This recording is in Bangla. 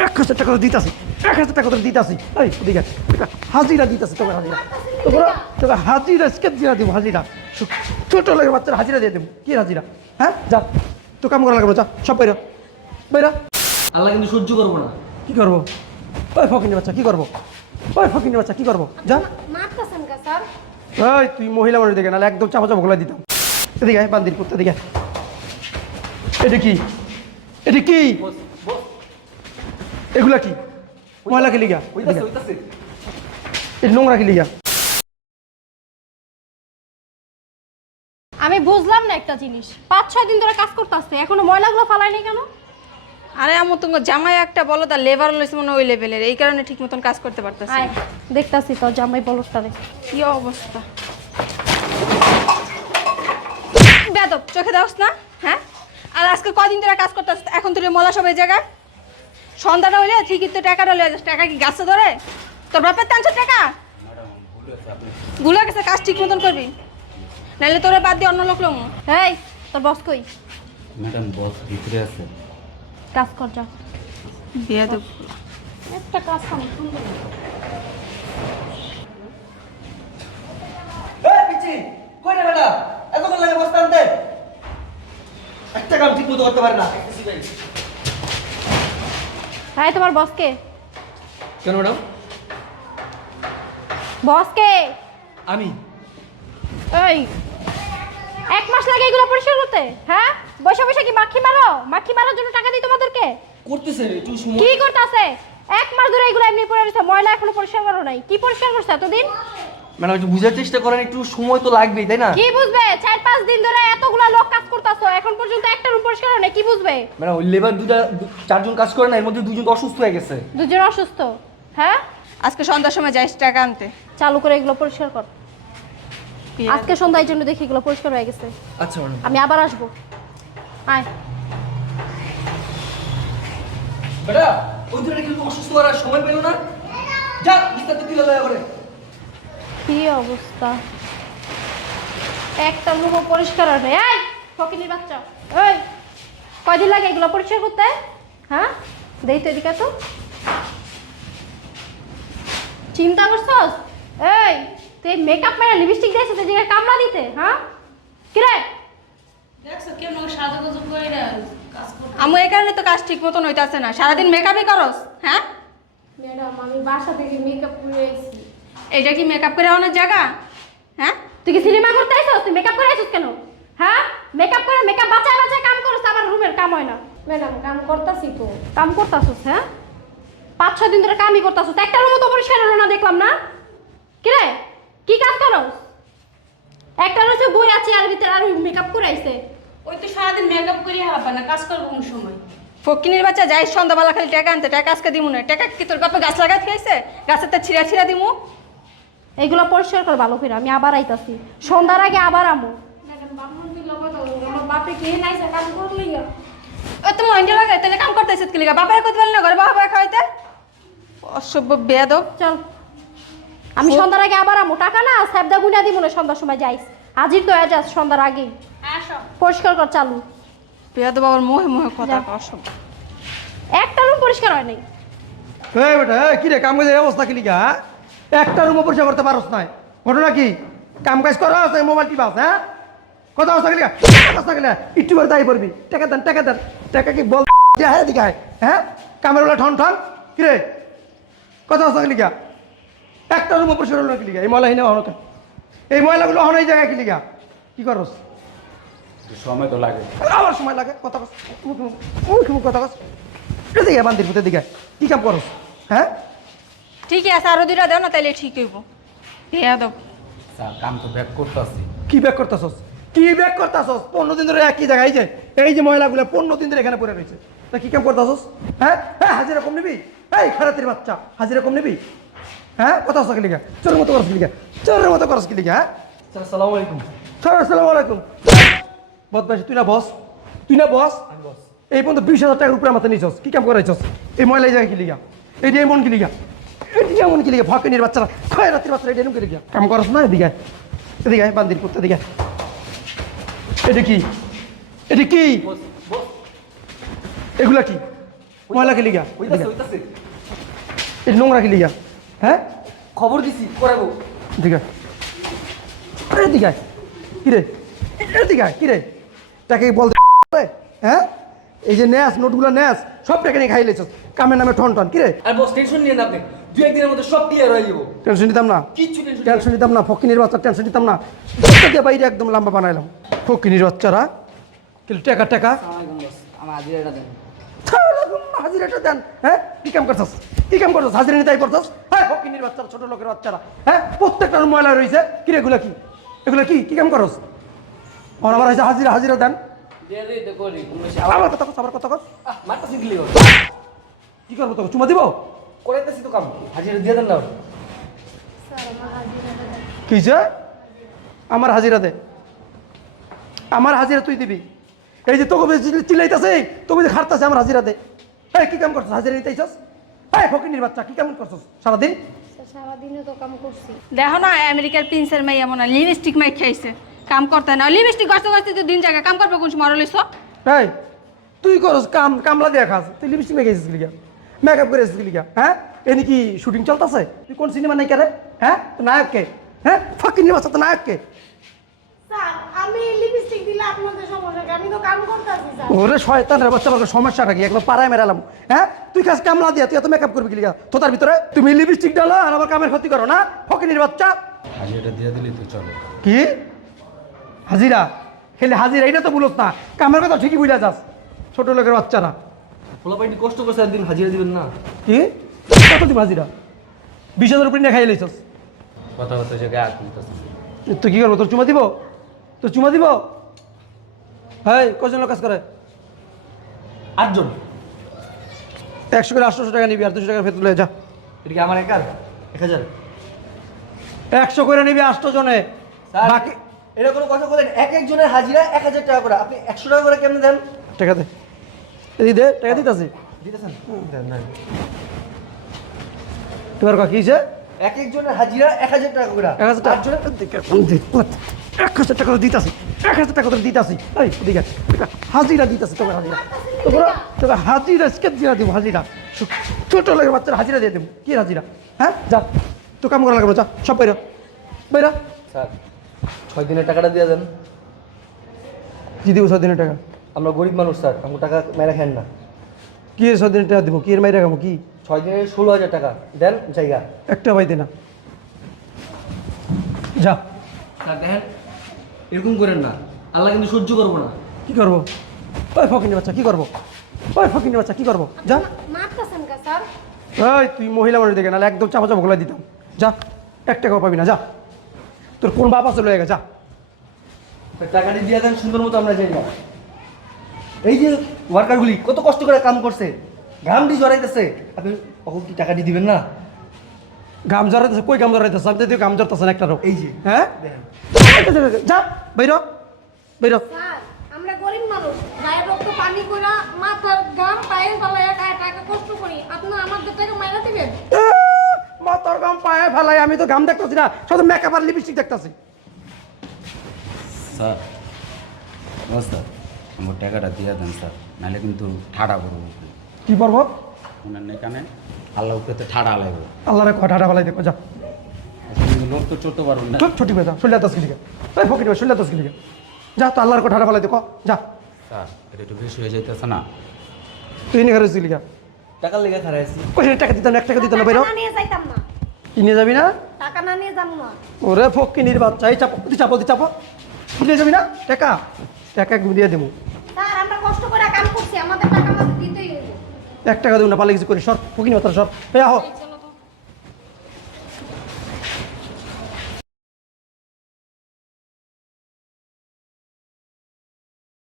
এক হাজার টাকা দিতে আসি এক হাজার টাকা দিতে আসি এই ওদিকে হাজিরা দিতে আসি তোকে হাজিরা। তোকে তোকে হাজিরা স্কেপ দিয়ে দিব হাজিরা। ছোট লাগে বাচ্চারা হাজিরা দিয়ে দেবো। কি হাজিরা? হ্যাঁ যা তো কাম করা লাগবে যা সব বাইরা। বাইরা। আল্লাহ কিন্তু সহ্য করব না। কি করব? ওই ফকিনি বাচ্চা কি করব? ওই ফকিনি বাচ্চা কি করব? যা। ওই তুই মহিলা মানুষ দেখে নাহলে একদম চাপা চাপা গোলা দিতাম। এদিকে আয় বান্দির করতে এদিকে এটা কি? এটা কি? এগুলা কি? ময়লা আয়। এটা নোংরা কি লিগা আমি বুঝলাম না একটা জিনিস। পাঁচ ছয় দিন ধরে কাজ করতে আসছে এখনও ময়লাগুলো ফালায়নি কেন? আরে আমার তোমার জামাই একটা বলো তার লেবার লইছে মনে ওই লেভেলের এই কারণে ঠিক মতন কাজ করতে পারতেছে দেখতাছি তো জামাই বলো বলতারে কি অবস্থা? বেদব চোখে দাওস না? হ্যাঁ? আর আজকে কদিন ধরে কাজ করতে এখন তুই মলা সব এই জায়গায়? সন্ধ্যাটা হইলে ঠিকই তো টাকাটা লইয়া যাস টাকা কি গাছে ধরে? তোর বাপের টানছে টাকা? ভুলে গেছে কাজ ঠিক মতন করবি। নাহলে তোরে বাদ দিয়ে অন্য লোক লম। এই তোর বস কই? ম্যাডাম বস ভিতরে আছে। কাজ কর যা। বেদব একটা কাজ কর সুন্দর পিচি কই না বেটা এতক্ষণ লাগে বসতে আনতে? একটা কাম ঠিক মতো করতে পারে না। হ্যাঁ তোমার বসকে কেন ম্যাডাম বসকে আমি। এই এক মাস লাগে এগুলো পরিষ্কার করতে? হ্যাঁ? বসে বসে কি মাখি মারো? মাখি মারার জন্য টাকা দিই তোমাদেরকে? করতেছে একটু সময়। কি করতেছে? এক মাস ধরে এগুলো এমনি পড়ে রয়েছে ময়লা এখনও পরিষ্কার করো নাই। কি পরিষ্কার করছে এতদিন? ম্যাডাম একটু বুঝার চেষ্টা করেন একটু সময় তো লাগবেই তাই না? কি বুঝবে? চার পাঁচ দিন ধরে এতগুলা লোক কাজ করতেছো এখন পর্যন্ত একটা রুম পরিষ্কার হয় না কি বুঝবে? ম্যাডাম ওই লেবার দুটা দু- চারজন কাজ করে না এর মধ্যে দুজন তো অসুস্থ হয়ে গেছে। দুজন অসুস্থ হ্যাঁ? আজকে সন্ধ্যার সময় যাইস টাকা আনতে। চালু করে এগুলো পরিষ্কার কর। আজকে সন্ধ্যায় জন্য দেখি এগুলো পরিষ্কার হয়ে গেছে। আচ্ছা ম্যাডাম আমি আবার আসব। আয়। বেটা ওই দুটো কিন্তু অসুস্থ করার সময় পেল না। যা বিস্তারিত দিল দয়া করে কি অবস্থা? একটা রুমও পরিষ্কার হয় না এই ফকিনির বাচ্চা। এই কয়দিন লাগে এগুলো পরিষ্কার করতে? হ্যাঁ? দেই তো এদিকে তো। চিন্তা করছস? এই তুই মেকআপ মেরে লিপস্টিক দিয়েছিস এই জায়গায় কামড়া দিতে হ্যাঁ? কিরে আমি এই কারণে তো কাজ ঠিক মতন হইতাছে না। সারাদিন মেকআপই করস হ্যাঁ? ম্যাডাম আমি বাসা থেকে মেকআপ করে এসেছি এটা কি মেকআপ করে অনেক জায়গা? হ্যাঁ? তুই কি সিনেমা করতে আইছস? তুই মেকআপ করে আইছস কেন? হ্যাঁ? মেকআপ করে মেকআপ বাঁচায় বাঁচায় কাম করছ আমার রুমের কাম হয় না। ম্যাডাম কাম করতাছি তো। কাম করতাছস হ্যাঁ? পাঁচ ছয় দিন ধরে কামই করতাছস। একটা রুমও তো পরিষ্কার হলো না দেখলাম না। কি রে? কি কাজ করস? একটা রয়েছে বই আছে আর ভিতরে আর মেকআপ করে আইছে। ওই তো সারাদিন মেকআপ করি হারাবা না কাজ করব কোন সময়? ফকিনির বাচ্চা যাই সন্ধ্যাবেলা খালি টাকা আনতে টাকা আজকে দিমু না। টাকা কি তোর বাপে গাছ লাগাতে খাইছে গাছের তো ছিঁড়া ছিঁড়া দিমু? এইগুলো পরিষ্কার কর ভালো করে আমি আবার আইতাছি। সন্ধ্যার আগে আবার আমো। ওই তো লাগে তাহলে কাম করতেছিস কি লিগা? বাবার কত বলি না ঘরে বাবা খাইতে অসভ্য বেয়াদব। চল। আমি সন্ধ্যার আগে আবার আমো। টাকা না গুনা দিব না সন্ধ্যার সময় যাইস। হাজির তো সন্ধ্যার আগে আসো। পরিষ্কার কর চালু। বাবার মোহে মোহে কথা। অসভ্য। একটা রুম পরিষ্কার হয় নাই। এই বেটা কি রে কাম কাজের অবস্থা কি লিগা? একটা রুম পরিষ্কার করতে পারস নাই। ঘটনা কি? কাম কাজ করা মোবাইল টিপাস হ্যাঁ? কথা কি লিগা কথা গেলে একটু করে দায়ী পড়বি। টাকা দেন টাকা দেন। টাকা কি বল হ্যাঁ দিকে হ্যাঁ? কামের ওলা ঠন ঠন। কি রে কথা অবস্থা কি লিগা একটা রুম পরিষ্কার হলো না কি লিগা এই ময়লা হিনে কেন? এই ময়লাগুলো হন এই জায়গায় কি লিগা কি করস? সময় তো লাগে। আবার সময় লাগে। কথা মুখ কথা কস। এদিকে বান্দির দিকে কি কাম করস? হ্যাঁ? ঠিকই আছে আরও দুইটা দেও না তাইলে ঠিক হইব। বেয়াদব স্যার কাম তো ব্যাক করতেছি। কি ব্যাক করতেছস? কি ব্যাক করতেছস? পনেরো দিন ধরে একই জায়গায় এই যে এই যে ময়লাগুলো পনেরো দিন ধরে এখানে পড়ে রয়েছে। তা কি কাম করতেছস? হ্যাঁ? হ্যাঁ হাজিরা কম নিবি? এই খারাতির বাচ্চা হাজিরা কম নিবি? হ্যাঁ কথা হচ্ছে লিখা চোরের মতো করস কি লিখা চোরের মতো করস কি লিখা হ্যাঁ? স্যার আসসালামু আলাইকুম। স্যার আসসালামু আলাইকুম। বদমাইশ তুই না বস? তুই না বস? এই পর্যন্ত বিশ হাজার টাকার উপরে আমাকে নিছস। কি কাম করাইছস? এই ময়লা এই জায়গায় কি লিগা এটি এমন কি লিগা এটি এমন কি লিগা ফাঁকিনির বাচ্চারা খয় রাত্রির বাচ্চারা এটি এমন কি কাম করস না এদিকে। এদিকে বান্দির করতে এদিকে এটা কি? এটা কি? এগুলা কি? ময়লা হইতাছে নোংরা হ্যাঁ? খবর দিছি করাবো। আছে আরে দিঘায় কিরে এর দিঘায় কিরে তাকে বলতে হ্যাঁ? এই যে ন্যাস নোটগুলো ন্যাস সব টাকা নিয়ে খাই লেছিস। কামের নামে ঠন ঠন কিরে আর বস টেনশন নিয়ে না আপনি। দু একদিনের মধ্যে সব ক্লিয়ার হয়ে যাব। টেনশন নিতাম না। কিচ্ছু টেনশন টেনশন নিতাম না ফকিনির বাচ্চা টেনশন নিতাম না। দিয়ে বাইরে একদম লম্বা বানাইলাম। ফকিনির বাচ্চারা কিন্তু টাকা টাকা। আমার হাজিরাটা দেন। হ্যাঁ? কি কাম করছস? কি কাম করছস? হাজিরা নিতে করছস? হ্যাঁ ফকিনির বাচ্চারা ছোট লোকের বাচ্চারা। হ্যাঁ প্রত্যেকটার ময়লা রয়েছে। কিরে এগুলো কি? এগুলো কি? কি কাম করস আমার আবার হয়েছে হাজিরা হাজিরা দেন। দিই কথা কস আবার কথা কস। মারতাছি কি করব তোকে চুমা দিব? করাইতেছি তো কাম। হাজিরা দিয়ে দেন না কি হয়েছে আমার হাজিরা দে। আমার হাজিরা তুই দিবি। এই যে তোকে চিল- চিল্লাইতাছে তোকে যে খাটতাছে আমার হাজিরা দে। এই কি কাম করছস? হাজিরা আইছস? এই ফকিনির বাচ্চা কি কেমন করছস সারাদিন? সারাদিনে তো কাম করছি। দেখো না আমেরিকার প্রিন্সের মেয়ে এমন লিপস্টিক মাই খাইছে। কাম করতে না। লিপস্টিক করতে করতে তো দিন জায়গা কাম করবে কোন সময়? রলিস এই তুই করস কাম কামলা দিয়ে খাস। তুই লিপস্টিক এসেছিস লিগা। মেকআপ করে এসেছিস লিগা হ্যাঁ? এনি কি শুটিং চলতেছে? তুই কোন সিনেমা নাই করে হ্যাঁ? তো নায়ক কে হ্যাঁ? ফকিনির বাচ্চা তো নায়ক কে স্যার আমি লিপস্টিক সমস্যা কি? আমি তো কাম করতেছি স্যার। ওরে শয়তানের বাচ্চা সমস্যাটা কি? একবার পাড়ায় মেরালাম। হ্যাঁ? তুই কাজ কামলা দিয়া তুই এত মেকআপ করবি তো তার ভিতরে তুমি লিপস্টিক ডালো আর আমার কামের ক্ষতি করো না? ফকিনির বাচ্চা হাজিরাটা দিয়ে দিলি তো চলে। কি? হাজিরা? খেলে হাজিরা এটা তো বলত না। কামের কথা ঠিকই বুঝা যাস ছোট লোকের বাচ্চারা। কষ্ট করছে একদিন হাজিরা দিবেন না। কি? কত হাজিরা? বিশ হাজার উপরে খাইয়ে লইছস। কথা বলতে যে গায়ে তুই কি করব তোর চুমা দিব? তোর চুমা দিব? হ্যাঁ কজন লোক কাজ করে? আটজন। একশো করে আটশোশো টাকা নিবি আর দুশো টাকা ফেরত যা। এটা কি আমার একার? এক হাজার? একশো করে নিবি আটশো জনে। স্যার বাকি এটা কোনো কথা বলেন এক একজনের হাজিরা এক হাজার টাকা করে। আপনি একশো টাকা করে কেমনে দেন? টাকা দে। এদি দে টাকা দিতেছি। দিতেছেন দেন না এবার কা কি হয়েছে এক একজনের হাজিরা এক হাজার টাকা করে। এক হাজার টাকা। এক হাজার টাকা দিতেছি। এক হাজার টাকা তোর দিতেছি। এই এদিকে হাজিরা দিতেছি হাজিরা। হাজিরা স্কেপ দিয়ে দিব হাজিরা। ছোট লাগে বাচ্চারা হাজিরা দিয়ে দেবো। কি হাজিরা? হ্যাঁ? যা। তো কাম করা লাগবে যা। সব বাইরা বাইরা স্যার ছয় দিনের টাকাটা দিয়ে দেন। কি দিব ছয় দিনের টাকা? আমরা গরিব মানুষ স্যার। আমার টাকা মেরে খেন না। কি এর ছয় দিনের টাকা দিব? কি এর মাইরা খাব? কি? ছয় দিনের ষোলো হাজার টাকা। দেন জায়গা। একটা পাইতে না। যা। স্যার দেখেন এরকম করেন না। আল্লাহ কিন্তু সহ্য করব না। কি করব? ওই ফকিনি বাচ্চা কি করব? ওই ফকিনি বাচ্চা কি করব? যা। মারতেছেন কা স্যার? ওই তুই মহিলা মানুষ দেখে নাহলে একদম চাপা চাপা গোলা দিতাম। যা এক টাকাও পাবি না যা। তোর কোন বাপ আছে লয়ে গে যা। টাকাটি দিয়ে দেন সুন্দর মতো আমরা যাই না এই যে ওয়ার্কারগুলি কত কষ্ট করে কাম করছে। ঘাম দিয়ে জড়াইতেছে। আপনি কখন কি টাকাটি দিবেন না? গাম জড়াইতেছে কই গাম জড়াইতেছে? আমি তো গাম জড়তেছে না একটারও এই যে। হ্যাঁ? যা বাইর বাইর। আমরা গরিব মানুষ। গায়ের রক্ত পানি কইরা মাথার গাম পায়ে ফালাইয়া টাকা কষ্ট করি। আপনি আমাদের টাকা মাইরা দিবেন? মাথার গাম পায়ে ফেলাই আমি তো গাম দেখতেছি না শুধু মেকআপ আর লিপস্টিক দেখতেছি। স্যার স্যার আমার টাকাটা দিয়ে দেন স্যার। নাহলে কিন্তু ঠাডা করব কি ওনার এখানে আল্লাহ উপরে ঠাডা লাগবে আল্লাহ রে কঠাটা ফেলাই দেখো যা। কিন্তু লোক তো চোট পারুন না? ছুটি পেয়ে যা শুনলে দশ কিলিকে ওই ফকির শুনলে দশ কিলিকে যা তো আল্লাহর কঠাটা ফেলাই দেখো যা। স্যার এটা একটু বেশি হয়ে যাইতেছে না। তুই নিয়ে ঘরে কিলিকা টাকার লেগে খারাপ আছি। কই টাকা দিতাম এক টাকা দিতাম না টাকা নিয়ে যাইতাম না। কি যাবি না? টাকা না নিয়ে যাব না। ওরে ফকিনির বাচ্চা এই চাপো চাপো চাপো। নিয়ে যাবি না? টাকা। টাকা দিয়ে দেবো স্যার আমরা এক টাকা না পালে কিছু করি সর ফকিনি সব সর। এই আহ।